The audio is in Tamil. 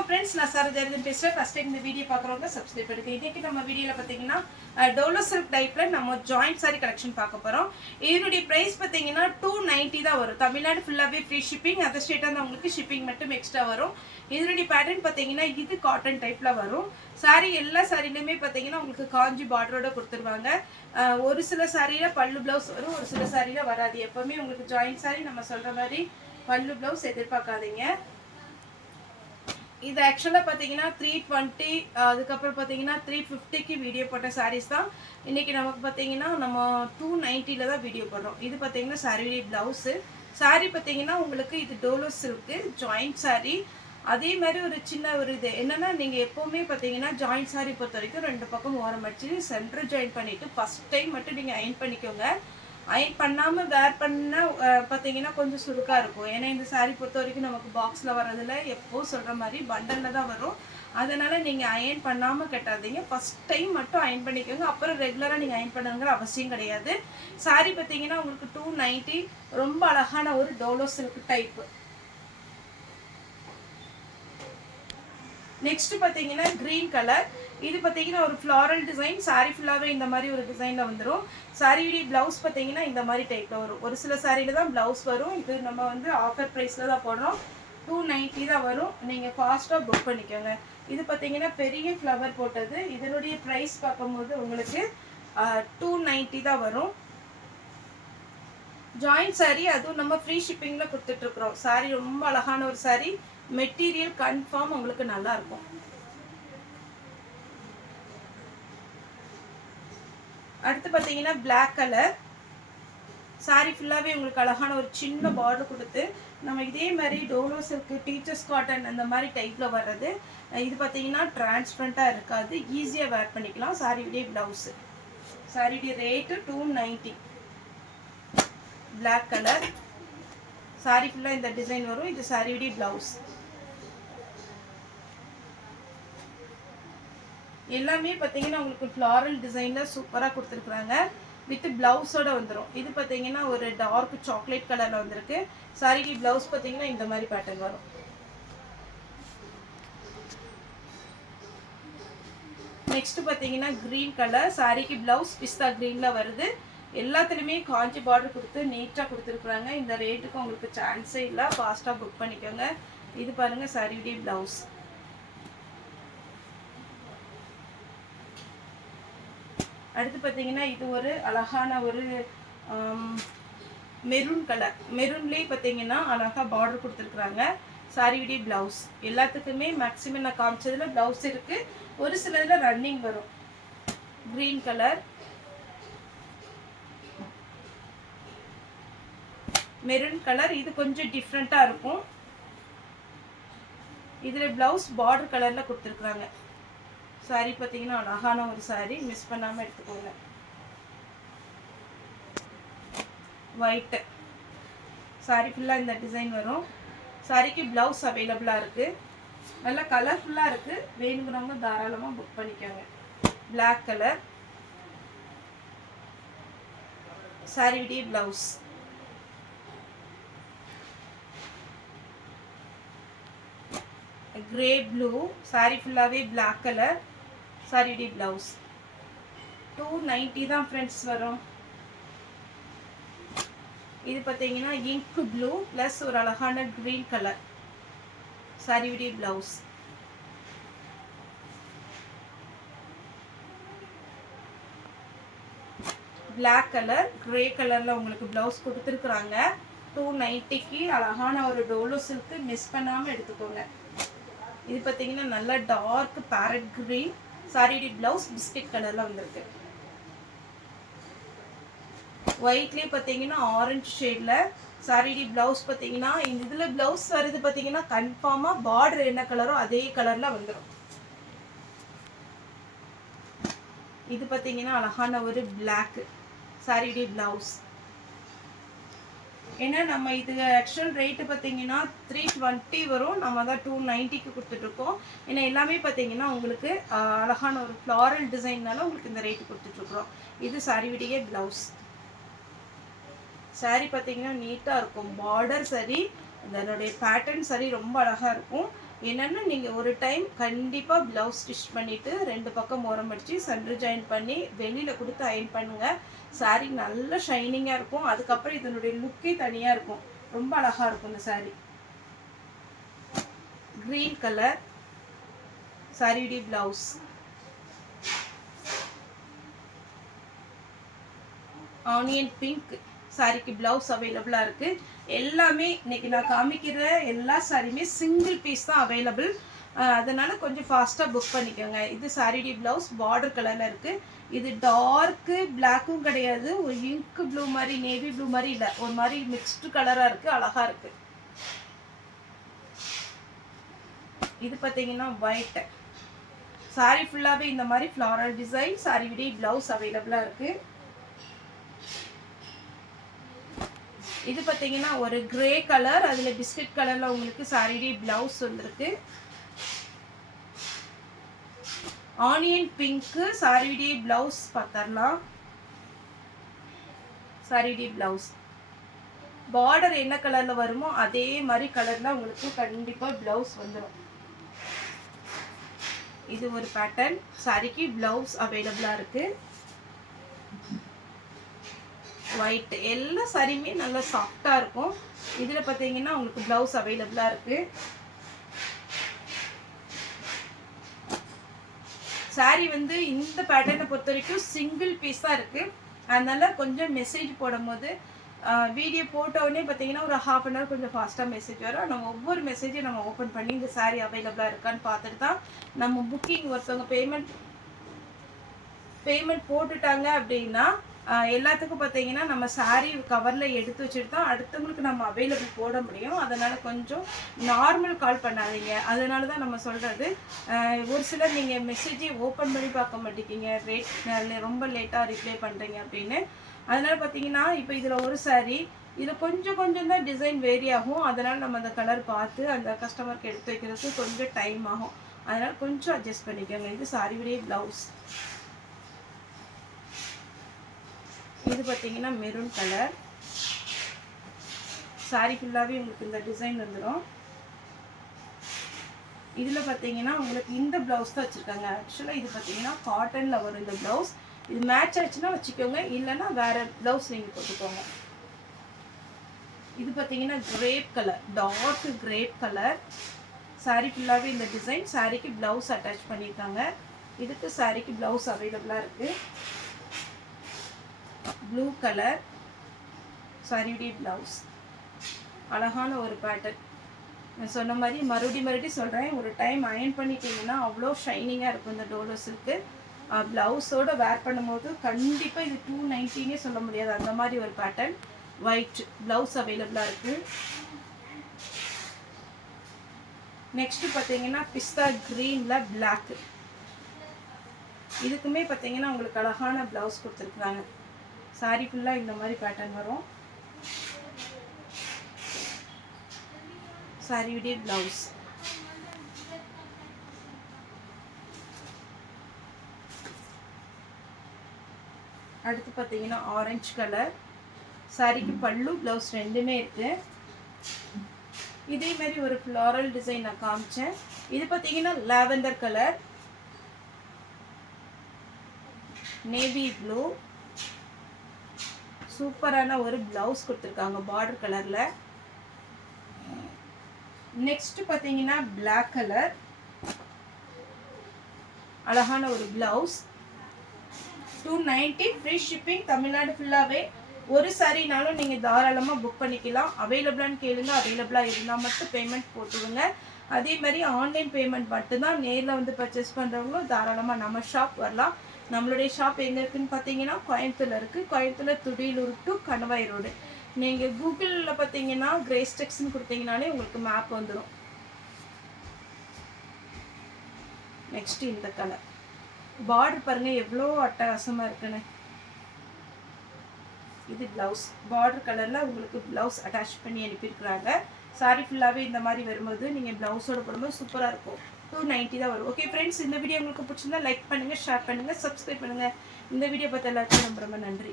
வணக்கம் फ्रेंड्स நான் சரோஜாரிதன் பேசுறேன். ஃபர்ஸ்ட் டைம் இந்த வீடியோ பார்க்குறவங்க சப்ஸ்கிரைப் பண்ணிக்கோங்க. இன்னைக்கு நம்ம வீடியோல பாத்தீங்கன்னா டோலோ சில்க் டைப்ல நம்ம ஜாயிண்ட் சாரி கலெக்ஷன் பார்க்க போறோம். இதனுடைய பிரைஸ் பாத்தீங்கன்னா 290 தான் வரும். தமிழ்நாடு ஃபுல்லாவே ஃப்ரீ ஷிப்பிங். அதர் ஸ்டேட்டா இருந்தா உங்களுக்கு ஷிப்பிங் மட்டும் எக்ஸ்ட்ரா வரும். இதனுடைய பேட்டர்ன் பாத்தீங்கன்னா இது காட்டன் டைப்ல வரும். சாரி எல்லா சாரிலயுமே பாத்தீங்கன்னா உங்களுக்கு காஞ்சி பார்டரோட கொடுத்துருவாங்க. ஒரு சில சாரியில பல்லு பிளவுஸ் வரும், ஒரு சில சாரியில வராது. எப்பவுமே உங்களுக்கு ஜாயிண்ட் சாரி நம்ம சொல்ற மாதிரி பல்லு பிளவுஸ் எதிர்பார்க்காதீங்க. இது ஆக்சுவலாக பார்த்தீங்கன்னா 320 அதுக்கப்புறம் பார்த்தீங்கன்னா 350க்கு வீடியோ போட்ட சாரீஸ் தான். இன்றைக்கி நமக்கு பார்த்தீங்கன்னா நம்ம 290 தான் வீடியோ போடுறோம். இது பார்த்தீங்கன்னா சாரியுடைய ப்ளவுஸு. சாரீ பார்த்தீங்கன்னா உங்களுக்கு இது டோலோ சில்க்கு ஜாயிண்ட் சாரீ. அதே மாதிரி ஒரு சின்ன ஒரு இது என்னென்னா, நீங்கள் எப்போவுமே பார்த்தீங்கன்னா ஜாயிண்ட் சாரீ பொறுத்த வரைக்கும் 2 பக்கம் ஓரம் அடிச்சு சென்டர் ஜாயின் பண்ணிவிட்டு ஃபஸ்ட் டைம் மட்டும் நீங்கள் அயன் பண்ணிக்கோங்க. அயன் பண்ணாமல் வேர் பண்ணால் பார்த்தீங்கன்னா கொஞ்சம் சுருக்காக இருக்கும். ஏன்னா இந்த சாரீ பொறுத்த வரைக்கும் நமக்கு பாக்ஸில் வர்றதில்ல, எப்போ சொல்கிற மாதிரி பண்டலில் தான் வரும். அதனால் நீங்கள் அயன் பண்ணாமல் கட்டாதீங்க. ஃபஸ்ட் டைம் மட்டும் அயன் பண்ணிக்கோங்க. அப்புறம் ரெகுலராக நீங்கள் அயன் பண்ணுங்கிற அவசியம் கிடையாது. சாரீ பார்த்தீங்கன்னா உங்களுக்கு 290, ரொம்ப அழகான ஒரு டோலோ சில்க் டைப்பு. நெக்ஸ்ட் பார்த்தீங்கன்னா க்ரீன் கலர். இது பார்த்தீங்கன்னா ஒரு ஃப்ளாரல் டிசைன். சாரீ ஃபுல்லாகவே இந்த மாதிரி ஒரு டிசைனில் வந்துடும். சாரியுடைய ப்ளவுஸ் பார்த்தீங்கன்னா இந்த மாதிரி டைப்பில் வரும். ஒரு சில சாரியில் தான் ப்ளவுஸ் வரும். இது நம்ம வந்து ஆஃபர் ப்ரைஸில் தான் போடுறோம். 290 தான் வரும். நீங்கள் ஃபாஸ்ட்டாக புக் பண்ணிக்கோங்க. இது பார்த்தீங்கன்னா பெரிய ஃப்ளவர் போட்டது. இதனுடைய ப்ரைஸ் பார்க்கும்போது உங்களுக்கு 290 தான் வரும். ஜாயிண்ட் சாரீ, அதுவும் நம்ம ஃப்ரீ ஷிப்பிங்கில் கொடுத்துட்ருக்குறோம். சாரீ ரொம்ப அழகான ஒரு சாரீ. மெட்டீரியல் கன்ஃபார்ம் உங்களுக்கு நல்லா இருக்கும். அடுத்து பார்த்தீங்கன்னா பிளாக் கலர். சாரீ ஃபுல்லாகவே உங்களுக்கு அழகான ஒரு சின்ன பார்டர் கொடுத்து நம்ம இதே மாதிரி டோலோ சில்க்கு டீச்சர்ஸ் காட்டன் அந்த மாதிரி டைப்பில் வர்றது. இது பார்த்தீங்கன்னா டிரான்ஸ்பரண்ட்டாக இருக்காது, ஈஸியாக வேர் பண்ணிக்கலாம். சாரியுடைய ப்ளவுஸு. சாரியுடைய ரேட்டு 290. Black colour. சாரீ ஃபுல்லாக இந்த டிசைன் வரும். இது சாரியுடைய ப்ளவுஸ். எல்லாமே பார்த்தீங்கன்னா உங்களுக்கு ஃப்ளாரல் டிசைனில் சூப்பராக கொடுத்துருக்குறாங்க. வித் ப்ளவுஸோட வந்துடும். இது பார்த்தீங்கன்னா ஒரு டார்க் சாக்லேட் கலரில் வந்திருக்கு. சாரிக்கு ப்ளவுஸ் பார்த்தீங்கன்னா இந்த மாதிரி பேட்டர்ன் வரும். நெக்ஸ்ட் பார்த்தீங்கன்னா க்ரீன் கலர். சாரிக்கு ப்ளவுஸ் பிஸ்தா க்ரீனில் வருது. எல்லாத்துலேயுமே காஞ்சி பார்டர் கொடுத்து நீட்டாக கொடுத்துருக்குறாங்க. இந்த ரேட்டுக்கு உங்களுக்கு சான்ஸே இல்லை. ஃபாஸ்ட்டாக புக் பண்ணிக்கோங்க. இது பாருங்கள் சாரியுடைய ப்ளவுஸ். அடுத்து பார்த்தீங்கன்னா இது ஒரு அழகான ஒரு மெரூன் கலர். மெரூன்லேயே பார்த்தீங்கன்னா அழகாக பார்டர் கொடுத்துருக்குறாங்க. சாரியுடைய ப்ளவுஸ். எல்லாத்துக்குமே மேக்ஸிமம் நான் காமிச்சதில் ப்ளவுஸ் இருக்குது. ஒரு சிலதில் ரன்னிங் வரும். Green colour, maroon colour. இது கொஞ்சம் டிஃப்ரெண்ட்டாக இருக்கும். இதில் ப்ளவுஸ் பார்டர் கலரில் கொடுத்துருக்குறாங்க. சாரி பார்த்தீங்கன்னா அழகான ஒரு சாரி. மிஸ் பண்ணாமல் எடுத்துக்கோங்க. ஒயிட்டு. சாரி ஃபுல்லாக இந்த டிசைன் வரும். சாரிக்கு ப்ளவுஸ் அவைலபிளாக இருக்குது. நல்லா கலர்ஃபுல்லாக இருக்குது. வேணுங்கிறவங்க தாராளமாக புக் பண்ணிக்கோங்க. Black colour. சாரியுடைய ப்ளவுஸ். Grey blue. சாரி ஃபுல்லாகவே பிளாக் கலர். சாரியுடைய ப்ளவுஸ். 290 தான் ஃப்ரெண்ட்ஸ் வரும். இது பார்த்தீங்கன்னா இங்க் ப்ளூ ப்ளஸ் ஒரு அழகான க்ரீன் கலர். சாரியுடைய ப்ளவுஸ். பிளாக் கலர், கிரே கலரில் உங்களுக்கு ப்ளவுஸ் கொடுத்துருக்குறாங்க. 290க்கு அழகான ஒரு டோலோ சில்க்கு. மிஸ் பண்ணாமல் எடுத்துக்கோங்க. இது பார்த்தீங்கன்னா நல்ல டார்க் பேரட் கிரீன். சாரியுடைய ப்ளவுஸ் பிஸ்கட் கலரில் வந்திருக்கு. ஒயிட்லேயே பார்த்தீங்கன்னா ஆரஞ்சு ஷேடில். சாரியுடைய ப்ளவுஸ் பார்த்தீங்கன்னா இந்த இதில் ப்ளவுஸ் வருது பார்த்தீங்கன்னா கன்ஃபார்மாக பார்டர் என்ன கலரோ அதே கலரில் வந்துடும். இது பார்த்தீங்கன்னா அழகான ஒரு பிளாக். சாரியுடைய ப்ளவுஸ். ஏன்னா நம்ம இது ஆக்சுவல் ரேட்டு பார்த்தீங்கன்னா 320 வரும். நம்ம தான் 290க்கு கொடுத்துட்ருக்கோம். ஏன்னா எல்லாமே பார்த்தீங்கன்னா உங்களுக்கு அழகான ஒரு ஃப்ளாரல் டிசைன்னால உங்களுக்கு இந்த ரேட்டு கொடுத்துட்ருக்குறோம். இது சாரியுடைய ப்ளவுஸ். சாரி பார்த்தீங்கன்னா நீட்டாக இருக்கும். பார்டர் சரி, இதனுடைய பேட்டர்ன் சரி ரொம்ப அழகாக இருக்கும். என்னென்னா நீங்கள் ஒரு டைம் கண்டிப்பாக ப்ளவுஸ் ஸ்டிச் பண்ணிவிட்டு 2 பக்கம் ஓரம் அடித்து சென்டர் ஜாயின் பண்ணி வெளியில் கொடுத்து அயன் பண்ணுங்கள். சாரீ நல்ல ஷைனிங்காக இருக்கும். அதுக்கப்புறம் இதனுடைய லுக்கே தனியாக இருக்கும். ரொம்ப அழகாக இருக்கும் இந்த சாரீ. க்ரீன் கலர் சாரியுடைய ப்ளவுஸ். ஆனியன் பிங்க் சாரிக்கு ப்ளவுஸ் அவைலபிளாக இருக்குது. எல்லாமே இன்றைக்கி நான் காமிக்கிற எல்லா சாரியுமே சிங்கிள் பீஸ் தான் அவைலபிள். அதனால் கொஞ்சம் ஃபாஸ்ட்டாக புக் பண்ணிக்கோங்க. இது சாரியுடைய ப்ளவுஸ் பார்டர் கலரில் இருக்குது. இது டார்க்கு பிளாக்கும் கிடையாது, ஒரு இங்க் ப்ளூ மாதிரி நேவி ப்ளூ மாதிரி இல்லை, ஒரு மாதிரி மிக்ஸ்டு கலராக இருக்குது. அழகாக இருக்குது. இது பார்த்தீங்கன்னா ஒயிட் சாரி ஃபுல்லாகவே இந்த மாதிரி ஃப்ளாரல் டிசைன். சாரியுடைய ப்ளவுஸ் அவைலபிளாக இருக்குது. இது பார்த்தீங்கன்னா ஒரு கிரே கலர், அதில் பிஸ்கட் கலரில் உங்களுக்கு சாரியுடைய ப்ளவுஸ் வந்துருக்கு. ஆனியன் பிங்க்கு சாரியுடைய ப்ளவுஸ் பார்த்துடலாம். சாரியுடைய ப்ளவுஸ் பார்டர் என்ன கலரில் வருமோ அதே மாதிரி கலரில் உங்களுக்கு கண்டிப்பாக ப்ளவுஸ் வந்துடும். இது ஒரு பேட்டர்ன். சாரிக்கு ப்ளவுஸ் அவைலபிளாக இருக்குது. ஒயிட் எல்லா சாரியுமே நல்லா சாஃப்டாக இருக்கும். இதில் பார்த்தீங்கன்னா உங்களுக்கு ப்ளவுஸ் அவைலபிளாக இருக்குது. சாரி வந்து இந்த பேட்டர்னை பொறுத்த வரைக்கும் சிங்கிள் பீஸ் தான் இருக்குது. அதனால் கொஞ்சம் மெசேஜ் போடும்போது வீடியோ போட்டவுடனே பார்த்தீங்கன்னா ஒரு ½ அன் ஹவர் கொஞ்சம் ஃபாஸ்ட்டாக மெசேஜ் வரும். நம்ம ஒவ்வொரு மெசேஜையும் நம்ம ஓப்பன் பண்ணி இந்த சாரீ அவைலபிளாக இருக்கான்னு பார்த்துட்டு தான் நம்ம புக்கிங் ஒருத்தவங்க பேமெண்ட் போட்டுட்டாங்க அப்படின்னா எல்லாத்துக்கும் பார்த்தீங்கன்னா நம்ம சாரீ கவரில் எடுத்து வச்சுட்டு தான் அடுத்தவங்களுக்கு நம்ம அவைலபிள் போட முடியும். அதனால் கொஞ்சம் நார்மல் கால் பண்ணாதீங்க. அதனால தான் நம்ம சொல்கிறது. ஒரு சிலர் நீங்கள் மெசேஜை ஓப்பன் பண்ணி பார்க்க மாட்டேங்கிங்க, ரொம்ப லேட்டாக ரிப்ளை பண்ணுறீங்க அப்படின்னு. அதனால் பார்த்தீங்கன்னா இப்போ இதில் ஒரு சாரீ இதில் கொஞ்சம் தான் டிசைன் வேரி ஆகும். அதனால் நம்ம அந்த கலர் பார்த்து அந்த கஸ்டமருக்கு எடுத்து வைக்கிறதுக்கு கொஞ்சம் டைம் ஆகும். அதனால் கொஞ்சம் அட்ஜஸ்ட் பண்ணிக்கோங்க. இது சாரியுடைய ப்ளவுஸ். இது பார்த்தீங்கன்னா மெரூன் கலர். சாரி ஃபுல்லாகவே உங்களுக்கு இந்த டிசைன் வந்துடும். இதில் பார்த்தீங்கன்னா உங்களுக்கு இந்த ப்ளவுஸ் தான் வச்சுருக்காங்க. ஆக்சுவலாக இது பார்த்தீங்கன்னா காட்டனில் வரும் இந்த ப்ளவுஸ். இது மேட்ச் ஆச்சுன்னா வச்சுக்கோங்க, இல்லைன்னா வேறு ப்ளவுஸ் நீங்கள் போட்டுக்கோங்க. இது பார்த்தீங்கன்னா grape colour, dark grape colour. Sari ஃபுல்லாகவே இந்த டிசைன். சாரிக்கு ப்ளவுஸ் அட்டாச் பண்ணியிருக்காங்க. இதுக்கு சாரிக்கு ப்ளவுஸ் அவைலபிளாக இருக்குது. ப்ளூ கலர் சாரியுடைய ப்ளவுஸ். அழகான ஒரு பேட்டர்ன். நான் சொன்ன மாதிரி மறுபடியும் சொல்கிறேன், ஒரு டைம் அயன் பண்ணிட்டீங்கன்னா அவ்வளோ ஷைனிங்காக இருக்கும் இந்த டோலோ சில்க்கு. ப்ளவுஸோடு வேர் பண்ணும்போது கண்டிப்பாக இது 290னே சொல்ல முடியாது, அந்த மாதிரி ஒரு பேட்டர்ன். ஒயிட் ப்ளவுஸ் அவைலபிளாக இருக்குது. நெக்ஸ்ட்டு பார்த்தீங்கன்னா பிஸ்தா க்ரீனில் பிளாக்கு. இதுக்குமே பார்த்தீங்கன்னா உங்களுக்கு அழகான ப்ளவுஸ் கொடுத்துருக்குறாங்க. சாரி ஃபுல்லாக இந்த மாதிரி பேட்டர்ன் வரும். சாரியுடைய ப்ளவுஸ். அடுத்து பார்த்தீங்கன்னா ஆரஞ்சு கலர். சாரிக்கு பல்லு ப்ளவுஸ் ரெண்டுமே இருக்குது. இதே மாதிரி ஒரு ஃப்ளாரல் டிசைன் நான் காமிச்சேன். இது பார்த்தீங்கன்னா லாவெண்டர் கலர், நேவி ப்ளூ. சூப்பரான ஒரு ப்ளவுஸ் கொடுத்துருக்காங்க பார்டர் கலரில். நெக்ஸ்ட் பார்த்தீங்கன்னா பிளாக் கலர், அழகான ஒரு ப்ளவுஸ். 290 ஃப்ரீ ஷிப்பிங் தமிழ்நாடு ஃபுல்லாகவே. ஒரு சாரினாலும் நீங்கள் தாராளமாக புக் பண்ணிக்கலாம். அவைலபிளான்னு கேளுங்க, அவைலபிளாக இருந்தால் மட்டும் பேமெண்ட் போட்டுவிடுங்க. அதே மாதிரி ஆன்லைன் பேமெண்ட் மட்டும்தான். நேரில் வந்து பர்ச்சேஸ் பண்ணுறவங்களும் தாராளமாக நம்ம ஷாப் வரலாம். நம்மளுடைய ஷாப் எங்கே இருக்குதுன்னு பார்த்தீங்கன்னா கோயம்புத்தூரில் இருக்குது. கோயம்புத்தூரில் துடியலூர் டு கணவாய் ரோடு. நீங்கள் கூகுளில் பார்த்தீங்கன்னா கிரேஸ் டெக்ஸ்ன்னு கொடுத்தீங்கனாலே உங்களுக்கு மேப் வந்துடும். நெக்ஸ்ட் இந்த கலர் பார்டர் பாருங்கள் எவ்வளோ அட்டகாசமாக இருக்குன்னு. இது ப்ளவுஸ் பார்டர் கலரில் உங்களுக்கு ப்ளவுஸ் அட்டாச் பண்ணி அனுப்பியிருக்கிறாங்க. சாரி ஃபுல்லாகவே இந்த மாதிரி வரும்போது நீங்கள் ப்ளவுஸோடு போடும்போது சூப்பராக இருக்கும். 290 தான் வரும். ஓகே ஃப்ரெண்ட்ஸ், இந்த வீடியோ உங்களுக்கு பிடிச்சிருந்தா லைக் பண்ணுங்கள், ஷேர் பண்ணுங்கள், சப்ஸ்கிரைப் பண்ணுங்கள். இந்த வீடியோ பார்த்த எல்லாருக்கும் ரொம்ப ரொம்ப நன்றி.